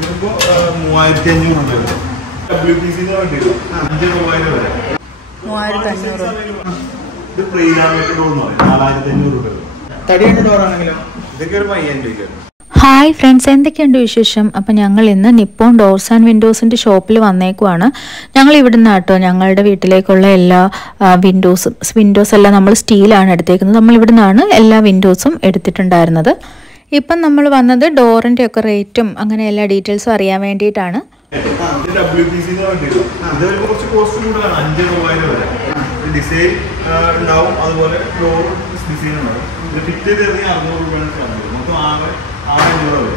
ഇതിപ്പോ 3500 രൂപ. WPC 5,900 വരെ. 3500. ഇത് പ്രീലാമിനേറ്റഡ് ഡോർ എന്ന് പറയും. 4500 രൂപ. തടിയുടെ ഡോർ ആണെങ്കിലോ ഇതൊക്കെ ഒരു 5000 രൂപ. ഹായ് ഫ്രണ്ട്സ്, എന്തൊക്കെയുണ്ട് വിശേഷം? അപ്പം ഞങ്ങൾ ഇന്ന് നിപ്പോൺ ഡോർസ് ആൻഡ് വിൻഡോസിൻ്റെ ഷോപ്പിൽ വന്നേക്കുവാണ്. ഞങ്ങൾ ഇവിടുന്ന് കേട്ടോ ഞങ്ങളുടെ വീട്ടിലേക്കുള്ള എല്ലാ വിൻഡോസ് എല്ലാം നമ്മൾ സ്റ്റീലാണ് എടുത്തേക്കുന്നത്. നമ്മൾ ഇവിടുന്നാണ് എല്ലാ വിൻഡോസും എടുത്തിട്ടുണ്ടായിരുന്നത്. ഇപ്പം നമ്മൾ വന്നത് ഡോറിൻ്റെ ഒക്കെ റേറ്റും അങ്ങനെ എല്ലാ ഡീറ്റെയിൽസും അറിയാൻ വേണ്ടിയിട്ടാണ്. WPC കുറച്ച് കോസ്റ്റ് കൂടുതലാണ്. 5,900 വരെ. ഡിസൈൻ ഉണ്ടാവും, അതുപോലെ ഡോർ ഡിസൈൻ ഉണ്ടാവും. ഫിറ്റ് ചെയ്ത് 600 രൂപയാണ്. മൊത്തം 6,500 വരെ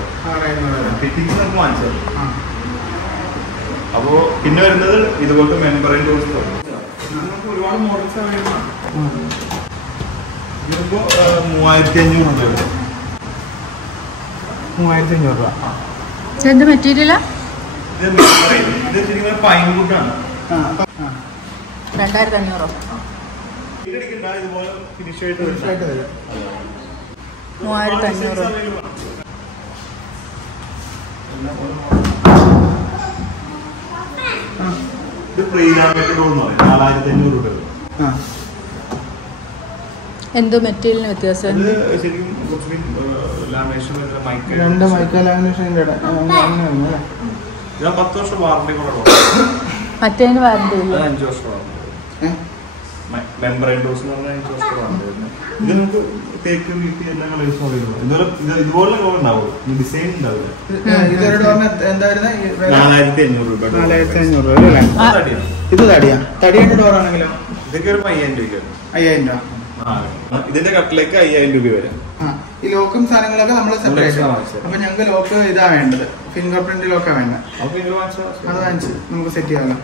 ഫിറ്റിംഗ്സ് നമുക്ക് വാങ്ങിച്ചത്. അപ്പോ പിന്നെ വരുന്നത് ഇതുപോലത്തെ മെമ്പറൈൻ ഡോർസ്. നമുക്ക് ഒരുപാട് മോഡൽസ് അവൈലബിൾ ആണ്. ഇതിപ്പോ 3,500 രൂപ. 3,500 രൂപ. എന്ത് മെറ്റീരിയലാ? ഇത് ശരിക്കും പൈൻ വുഡാണ്. 2,500. ഇതുപോലെ ഫിനിഷ് ആയിട്ട് 3,500. ഇത് പ്രീലാമിനേറ്റഡ് ഡോർ എന്ന് പറയും. 4,500 രൂപ. എന്തോ മെറ്റീരിയലിന് വ്യത്യാസം? ശരിക്കും ലാമിനേഷൻ രണ്ട് മൈക്ക ലാമിനേഷൻ്റെ 10 വർഷം വാറണ്ടി കൂടെ. മറ്റേതിന് വാറണ്ടി ഇല്ല. 5 വർഷം വാറണ്ടി. മെമ്പറൈൻ ഡോർസ് എന്ന് പറഞ്ഞാൽ 5 വർഷം വാറണ്ടി വരുന്നത്. ഇത് നമുക്ക് തേക്ക് വീട്ടി എല്ലാ കളേഴ്സും ഇതുപോലെ ഉണ്ടാവും. ഡിസൈൻ ഉണ്ടാവില്ല. ഇതൊരു ഡോറിന് എന്തായിരുന്നു? 4,500 രൂപ. 4,500 രൂപ അല്ലേ? ഇത് തടിയാ. തടിയുടെ ഡോർ ആണെങ്കിലോ ഇതൊക്കെ ഒരു 5,000 രൂപ. 5,000 രൂപ. ഇതിന്റെ കട്ടിലേക്ക് 5,000 രൂപ വരെ. ഈ ലോക്കും സാധനങ്ങളൊക്കെ നമ്മൾ സെപ്പറേറ്റ്. അപ്പൊ ഞങ്ങൾക്ക് ലോക്ക് ഇതാ വേണ്ടത്, ഫിംഗർ പ്രിന്റ് ലോക്കാ വേണ്ടത്. അത് വാങ്ങിച്ച് നമുക്ക് സെറ്റ് ചെയ്യാമല്ലോ.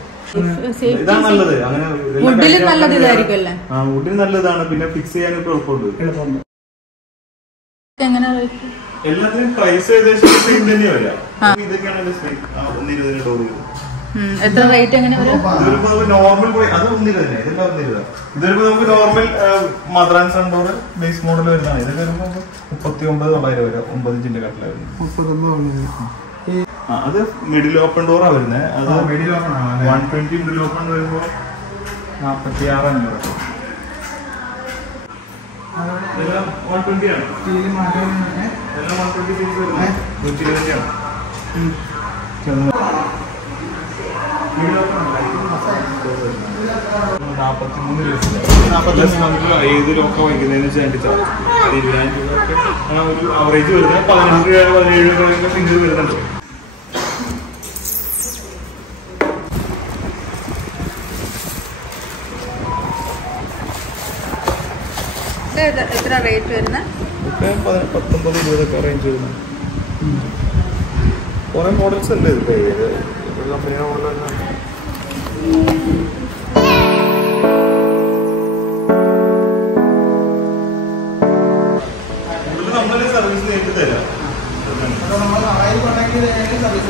ഇതാണ് നല്ലത്. അങ്ങനെ വുഡിലും നല്ലത് ഇതായിരിക്കും അല്ലേ? വുഡിന് നല്ലതാണ്. പിന്നെ ഫിക്സ് ചെയ്യാനൊക്കെ എളുപ്പമുണ്ട്. എല്ലാത്തിനും പ്രൈസ് ഏകദേശം സെയിം തന്നെയാ വരിക. ഇതൊക്കെയാണ് ഡോർ. എത്ര റേറ്റ് എങ്ങനെ നോർമൽ അത് 1,20. ഇതൊക്കെ 1,20. ഇതൊരു നമുക്ക് normal mother and son door base model വരുന്നതാണ്. ഇതൊക്കെ വരുമ്പോൾ 39,900 വരെ. 9 ഇഞ്ചിന്റെ കട്ടില വരുന്നത്. 39. അത് മിഡിൽ ഓപ്പൺ ഡോറാ വരുന്നത്. അത് 120 മിഡിൽ ഓപ്പൺ വരുമ്പോ 46,500. 120 ആണ്. എല്ലാം 120 സൈസ് വരുന്നത്. 120 ആണ്. ഏത് ലോക്ക വൈകുന്നതിന് ചാൻസ് ഒരു അവറേജ് വരുന്നത് 15 രൂപ 17 രൂപ സിംഗിൾ വരുന്നുണ്ട്. എത്ര റേറ്റ് വരുന്നത്? 19-20 റേഞ്ച് വരുന്നത്. കുറെ മോഡൽസ് അല്ലേ ഇത്? കമ്പനിയുടെ മോഡൽ നമ്മളെ സർവീസ് നേരിട്ട് തരാം. നമ്മൾ സർവീസ്